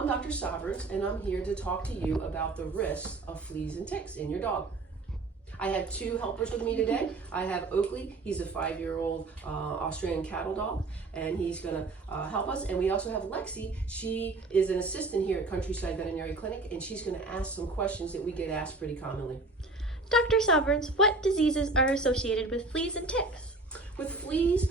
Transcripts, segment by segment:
I'm Dr. Sovereigns, and I'm here to talk to you about the risks of fleas and ticks in your dog. I have two helpers with me today. I have Oakley. He's a 5-year-old Australian cattle dog, and he's going to help us. And we also have Lexi. She is an assistant here at Countryside Veterinary Clinic, and she's going to ask some questions that we get asked pretty commonly. Dr. Sovereigns, what diseases are associated with fleas and ticks? With fleas,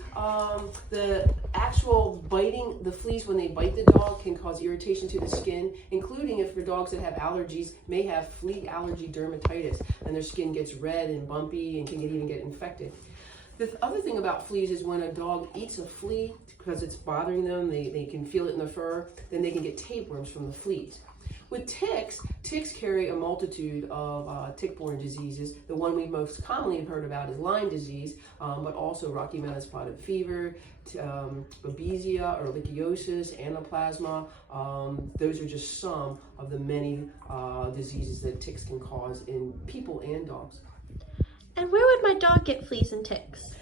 the actual biting, the fleas when they bite the dog can cause irritation to the skin, including if your dogs that have allergies may have flea allergy dermatitis, and their skin gets red and bumpy and can even get infected. The other thing about fleas is when a dog eats a flea, because it's bothering them, they can feel it in the fur, then they can get tapeworms from the fleas. With ticks, ticks carry a multitude of tick-borne diseases. The one we most commonly have heard about is Lyme disease, but also Rocky Mountain spotted fever, babesia, ehrlichiosis, anaplasma. Those are just some of the many diseases that ticks can cause in people and dogs. And where would my dog get fleas and ticks?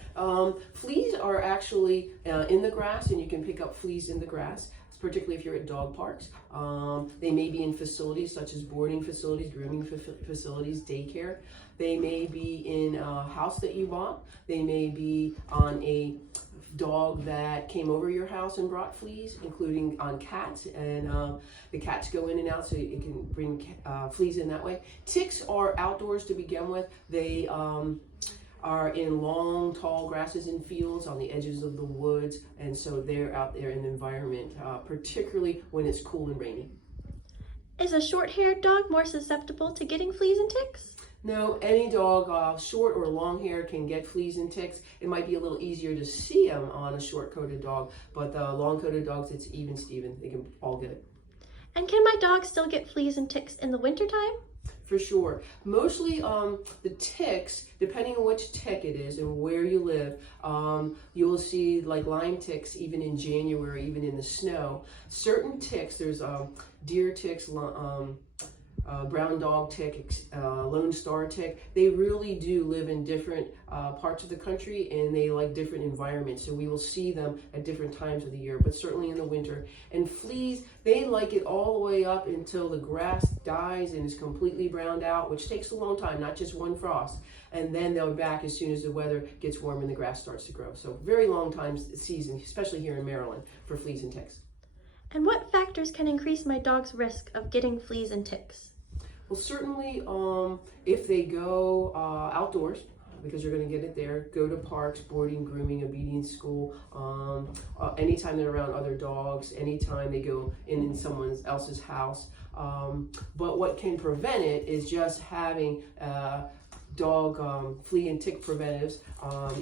Fleas are actually in the grass, and you can pick up fleas in the grass, particularly if you're at dog parks. They may be in facilities such as boarding facilities, grooming facilities, daycare. They may be in a house that you bought. They may be on a dog that came over your house and brought fleas, including on cats, and the cats go in and out, so it can bring fleas in that way. Ticks are outdoors to begin with. They are in long, tall grasses and fields on the edges of the woods, and so they're out there in the environment, particularly when it's cool and rainy. Is a short-haired dog more susceptible to getting fleas and ticks? No, any dog, short or long hair, can get fleas and ticks. It might be a little easier to see them on a short-coated dog, but the long-coated dogs, it's even Steven. They can all get it. And can my dog still get fleas and ticks in the wintertime? For sure. Mostly the ticks, depending on which tick it is and where you live, you will see like Lyme ticks even in January, even in the snow. Certain ticks, there's deer ticks, brown dog tick, lone star tick. They really do live in different parts of the country, and they like different environments. So we will see them at different times of the year, but certainly in the winter. And fleas, they like it all the way up until the grass dies and is completely browned out, which takes a long time, not just one frost. And then they'll be back as soon as the weather gets warm and the grass starts to grow. So very long time season, especially here in Maryland, for fleas and ticks. And what factors can increase my dog's risk of getting fleas and ticks? Well, certainly if they go outdoors, because you're going to get it there, go to parks, boarding, grooming, obedience school, anytime they're around other dogs, anytime they go in someone else's house. But what can prevent it is just having dog flea and tick preventives,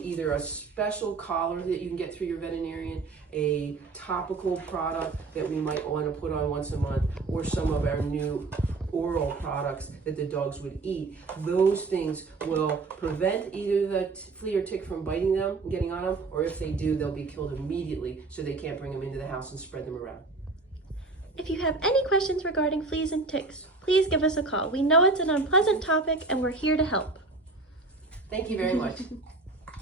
either a special collar that you can get through your veterinarian, a topical product that we might want to put on once a month, or some of our new oral products that the dogs would eat. Those things will prevent either the flea or tick from biting them and getting on them, or if they do, they'll be killed immediately, so they can't bring them into the house and spread them around. If you have any questions regarding fleas and ticks, please give us a call. We know it's an unpleasant topic, and we're here to help. Thank you very much.